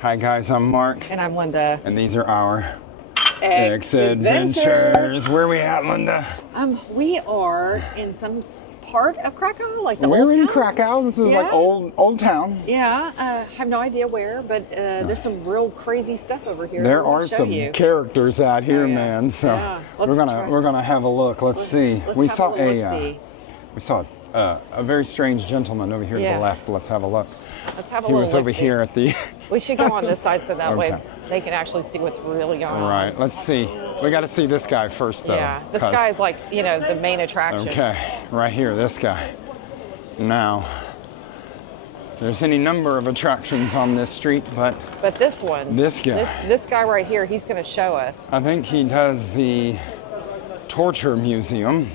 Hi guys, I'm Mark. And I'm Linda. And these are our X-Adventures. Where are we at, Linda? We are in some part of Krakow, like the We're Old Town. in Krakow. This is like old town. Yeah, I have no idea where, but there's some real crazy stuff over here. There are some characters out here, man. So we're gonna have a look. Let's see. We saw a very strange gentleman over here to the left. Let's have a look. Let's have a He little was over here at the. We should go on this side so that way they can actually see what's really going on. Right. Let's see. We got to see this guy first, though. Yeah. This guy is like, the main attraction. Okay. Right here, this guy. Now, there's any number of attractions on this street, but this one. This guy. This guy right here, he's going to show us. I think he does the torture museum.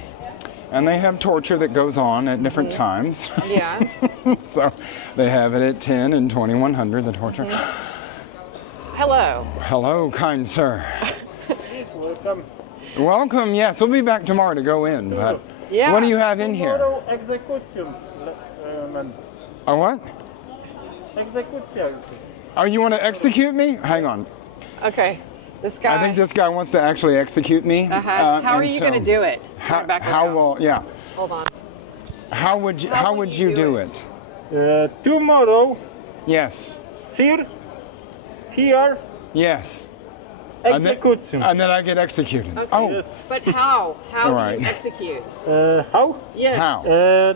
And they have torture that goes on at different times. Yeah. So they have it at 10 and 2100, the torture. Hello. Hello, kind sir. Welcome. Welcome. Yes, we'll be back tomorrow to go in. But what do you have in here? Tomorrow execution, man. A what? Execution. Oh, you want to execute me? Hang on. Okay. This guy. I think this guy wants to actually execute me. How are you going to do it? Hold on. How would you do it? Tomorrow. Yes. Here. Yes. Execution. And then I get executed. Okay. Oh. Yes. But how? How do you execute? How? Yes. How?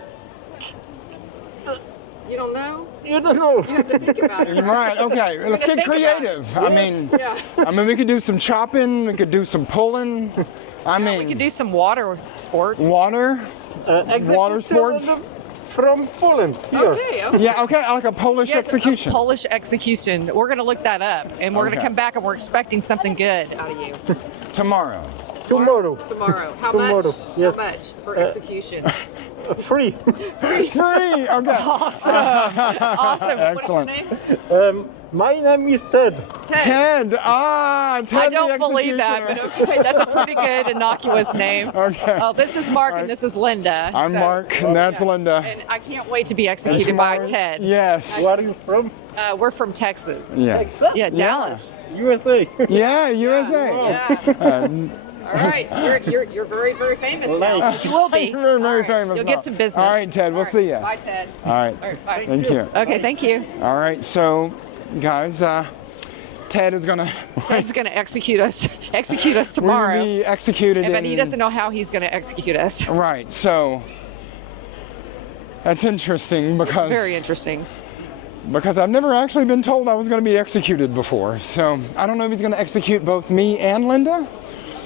You don't know? You don't know. You have to think about it. Right. Okay. Let's get creative. I mean, we could do some chopping. We could do some pulling. We could do some water sports. Water sports. From Poland. Here. Okay. Yeah. Okay. Like a Polish execution. A Polish execution. We're gonna look that up, and we're gonna come back, and we're expecting something good out of you. Tomorrow. Tomorrow. How Tomorrow. much? Yes. How much for execution? Free. Free. Okay. Awesome. Awesome. Excellent. What's your name? My name is Ted. Ted. Ted. I don't believe that, but okay, that's a pretty good innocuous name. Okay. Oh, this is Mark and this is Linda. I'm Mark and that's Linda. And I can't wait to be executed by Ted. Yes. Where are you from? We're from Texas. Yeah. Texas? Yeah, Dallas. USA. Yeah, USA. Yeah. All right, you're very, very famous now. You will be. You're very famous. You'll get some business. All right, Ted. We'll see you. Bye, Ted. All right. Bye. Thank you. Okay, thank you. All right, so guys, Ted is gonna. Ted's gonna execute us tomorrow. We're gonna be executed. But he doesn't know how he's gonna execute us. Right. So that's interesting because. It's very interesting. Because I've never actually been told I was going to be executed before. So I don't know if he's going to execute both me and Linda.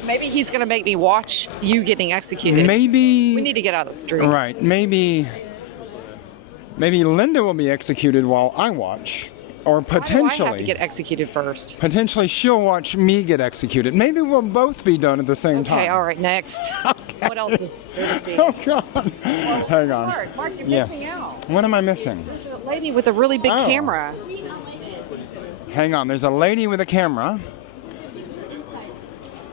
Maybe he's going to make me watch you getting executed. Maybe. We need to get out of the street. Right. Maybe Linda will be executed while I watch. Or potentially. Why do I have to get executed first? Potentially she'll watch me get executed. Maybe we'll both be done at the same time. Okay, all right, next. Okay. What else is there to see? Oh, God. Hang on. Mark, you're missing out. What am I missing? There's a lady with a really big camera. Hang on, there's a lady with a camera.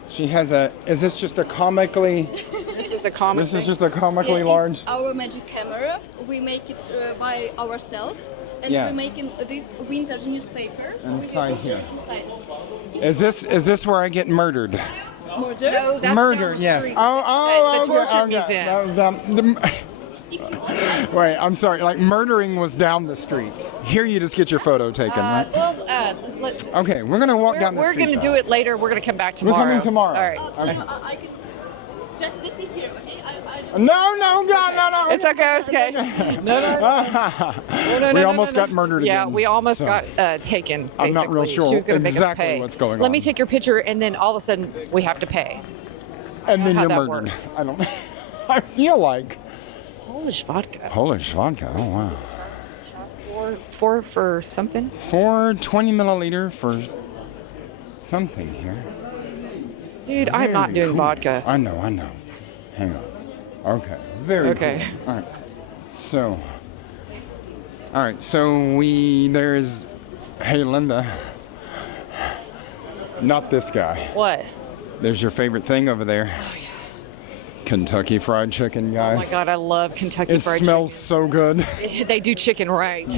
She has is this just a comically... This is a comic. This is just a comically large... It's our magic camera. We make it by ourselves. And we make this vintage newspaper. Inside here. Inside. Is this where I get murdered? Murder? No, that's Murder, down the yes. street. The torture museum. That was down. Wait, I'm sorry. Like murdering was down the street. Here, you just get your photo taken, right? Okay, we're gonna walk down the street. We're gonna do it later. We're gonna come back tomorrow. We're coming tomorrow. All right. Okay. I can just sit here, okay? I just... No, God, no. It's okay. It's okay. No. We almost got murdered again. Yeah, we almost got taken. Basically. I'm not real sure She was going to make us pay. what's going on. Let me take your picture, and then all of a sudden we have to pay. And then how you're that murdered. works. I don't. I feel like Polish vodka. Polish vodka. Oh wow. Four for something. 420 milliliter for something here. Dude, I'm not doing vodka. I know. Hang on. Okay. Very cool. All right. So there's, hey Linda. Not this guy. What? There's your favorite thing over there. Oh yeah. Kentucky Fried Chicken, guys. Oh my God, I love Kentucky Fried Chicken. It smells so good. They do chicken right.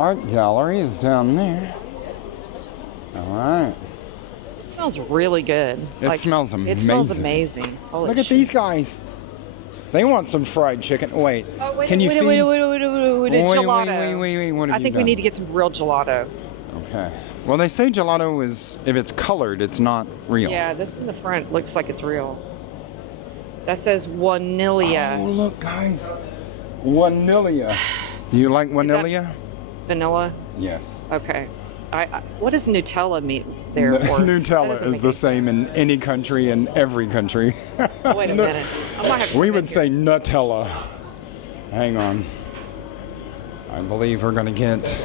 art gallery is down there. All right. It smells really good. It smells amazing. It smells amazing. Holy Look at shit. these guys. They want some fried chicken. Wait. Can you feed? Wait, gelato. What have I you think we done? need to get some real gelato. Okay. Well, they say gelato is, if it's colored, it's not real. Yeah, this in the front looks like it's real. That says vanilla. Oh, look, guys. Vanilla. Do you like vanilla? Vanilla? Yes. Okay. What does Nutella mean there? That Nutella doesn't is make the any same in any country, in every country. Wait a minute. I might have to We come would in say here. Nutella. Hang on. I believe we're going to get...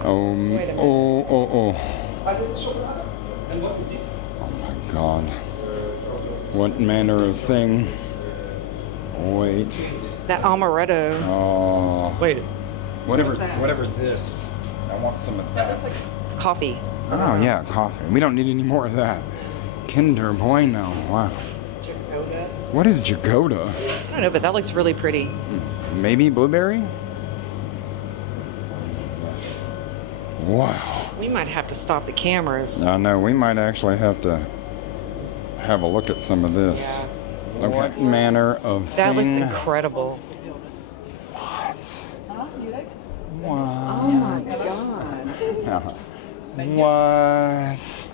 Wait a minute. Oh my God. What manner of thing? Wait. That amaretto. Oh. Wait. Whatever this. I want some of that. That's like coffee. Oh yeah, coffee. We don't need any more of that. Kinder Bueno. Wow. Jagoda. What is Jagoda? I don't know, but that looks really pretty. Maybe blueberry? Yes. Wow. We might have to stop the cameras. I know, we might actually have to have a look at some of this. Yeah. What manner of That looks thing? incredible. Wow. Oh my god. What?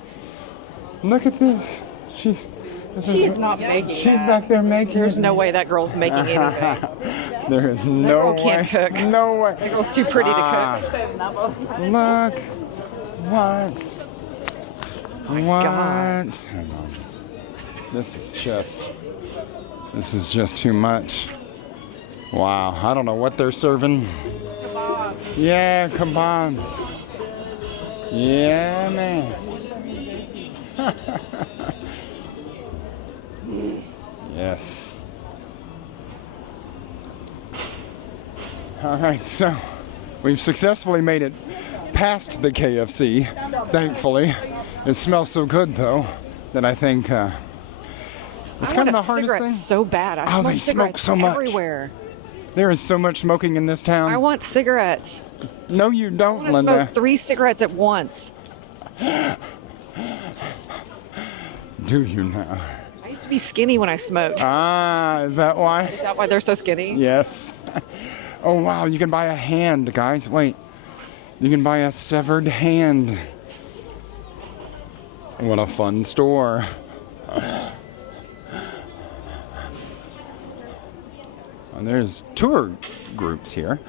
Look at this. She's not making She's back there making There's it. no way that girl's making anything. There is no girl way. can't cook. No way. That girl's too pretty to cook. Look. What? What? God. Hang on. This is just too much. Wow. I don't know what they're serving. Kebabs. Yeah, kebabs. Yeah, man. Yes. All right, so we've successfully made it past the KFC, thankfully. It smells so good, though, that I think it's kind of the hardest thing. So bad. I Oh, smell they smoke cigarettes so much. everywhere. There is so much smoking in this town. I want cigarettes. No, you I don't, want to Linda. smoke 3 cigarettes at once. Do you now? I used to be skinny when I smoked. Ah, is that why? Is that why they're so skinny? Yes. Oh, wow, you can buy a hand, guys. Wait. You can buy a severed hand. What a fun store. And there's tour groups here.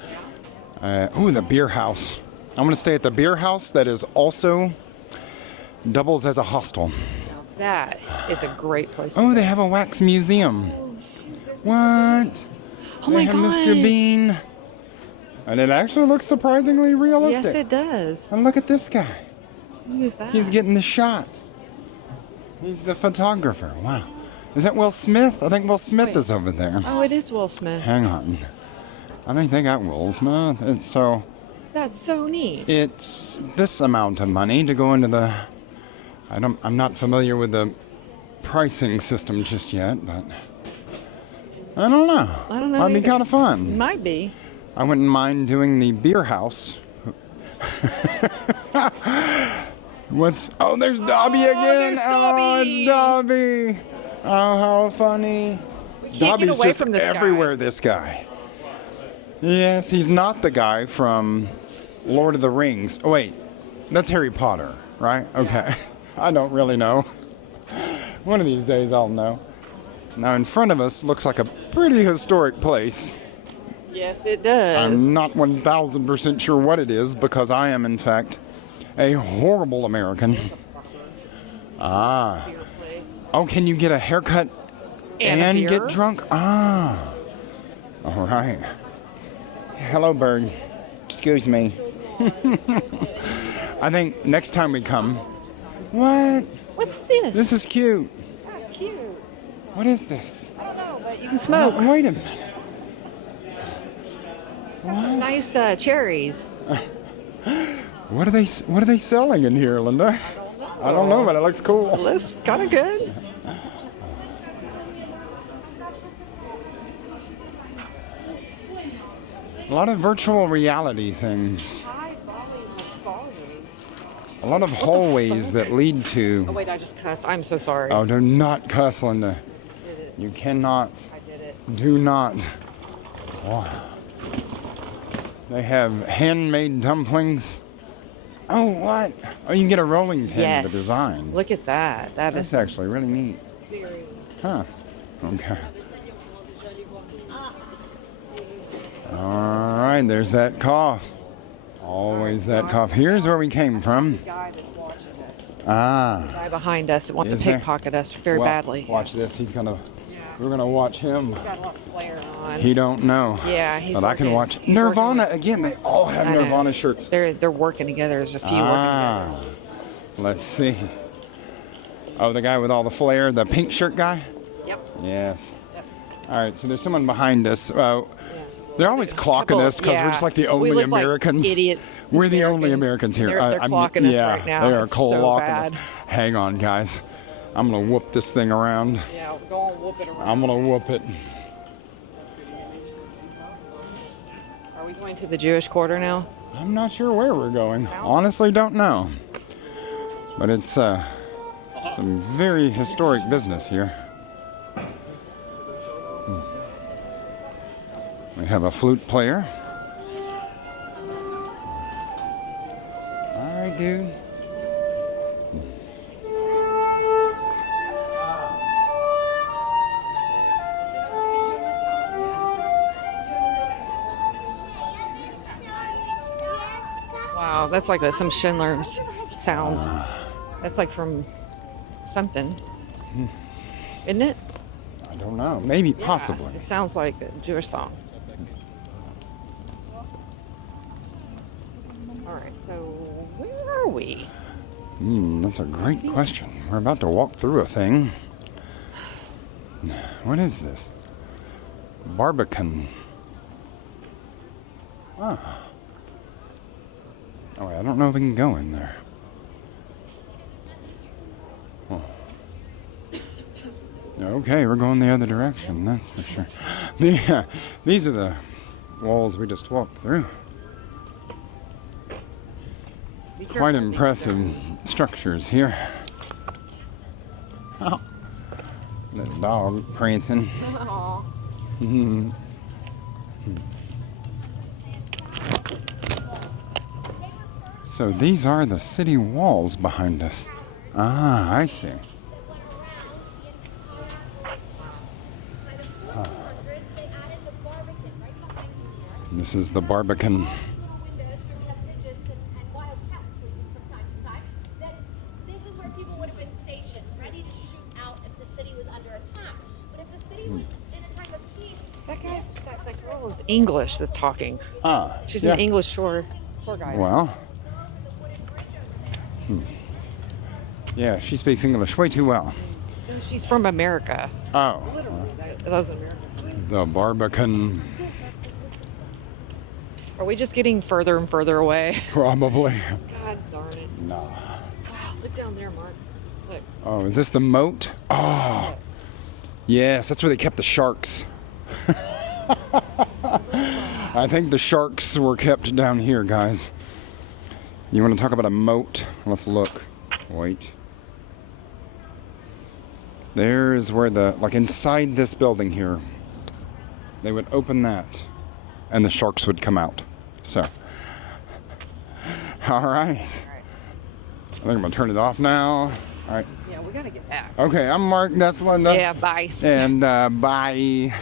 The beer house. I'm going to stay at the beer house that is also doubles as a hostel. That is a great place. Oh, they have a wax museum. What? Oh my They have God. Mr. Bean. And it actually looks surprisingly realistic. Yes, it does. And look at this guy. Who is that? He's getting the shot. He's the photographer. Wow. Is that Will Smith? I think Will Smith is over there. Oh, it is Will Smith. Hang on. I think they got Will Smith. That's so neat. It's this amount of money to go into the... I'm not familiar with the pricing system just yet, but... I don't know. I don't know Might be either. kind of fun. Might be. I wouldn't mind doing the beer house. Oh, there's Dobby again. there's Dobby. Oh, it's Dobby. Oh, how funny. We can't Dobby's get away just from this everywhere, guy. this guy. Yes, he's not the guy from Lord of the Rings. Oh, wait. That's Harry Potter, right? Okay. I don't really know. One of these days I'll know. Now, in front of us looks like a pretty historic place. Yes, it does. I'm not 1,000% sure what it is because I am, in fact, a horrible American. Ah. Oh, can you get a haircut And a beer? get drunk? Ah. All right. Hello, bird. Excuse me. I think next time we come. What? What's this? This is cute. That's cute. What is this? I don't know, but you can smoke. Oh, wait a minute. Some nice cherries. What are they selling in here, Linda? I don't know, but it looks cool. Looks kind of good. A lot of virtual reality things. High volume massages. A lot of hallways that lead to. Oh wait, I just cussed. I'm so sorry. Oh, do not cuss, Linda. I did it. You cannot. I did it. Do not. Wow. They have handmade dumplings. Oh, what? Oh, you can get a rolling pin Yes. to design. Look at that. That's actually really neat. very. Huh. Okay. All right, there's that cough. Always that cough. Here's where we came from. The guy that's watching us. Ah. The guy behind us that wants to Is there? pickpocket us very Well, badly. Watch this. He's gonna. Yeah. We're gonna watch him. He's got a lot of flair on. He don't know. Yeah, he's But I can working- watch he's Nirvana working again. They all have I know. Nirvana shirts. They're working together. There's a few working Ah. Let's see. Oh, the guy with all the flair, the pink shirt guy. together. Yep. Yes. Yep. All right. So there's someone behind us. They're always clocking us because we're just like the only we look Americans. Like idiots. We're the only Americans here. They're clocking us right now. They are It's so clocking us. bad. Hang on, guys. I'm gonna whoop this thing around. Yeah, we're going whoop it around. I'm gonna whoop it. Are we going to the Jewish Quarter now? I'm not sure where we're going. Honestly, don't know. But it's some very historic business here. We have a flute player. All right, dude. Wow, that's like some Schindler's sound. That's like from something, isn't it? I don't know. Maybe, possibly. It sounds like a Jewish song. All right, so where are we? That's a great question. We're about to walk through a thing. What is this? Barbican. Oh. Oh, wait, I don't know if we can go in there. Oh. Okay, we're going the other direction, that's for sure. These are the walls we just walked through. Quite impressive structures here. Oh, little dog prancing. Mhm. So these are the city walls behind us. Ah, I see. This is the Barbican. This is where people would have been stationed, ready to shoot out if the city was under attack. But if the city was in a time of peace, That girl is English that's talking. Ah, She's yeah. an English tour guide. Well, yeah, she speaks English way too well. No, she's from America. Oh, Literally, that was America. the Barbican, Are we just getting further and further away? probably. God darn it. No. Wow, look down there, Mark. Look. Oh, is this the moat? Oh, yes, that's where they kept the sharks. I think the sharks were kept down here, guys. You want to talk about a moat? Let's look. Wait. There is where like inside this building here, they would open that and the sharks would come out. So, all right. I think I'm going to turn it off now. All right. Yeah, we gotta get back. Okay, I'm Mark. That's Linda. Yeah, bye. And bye.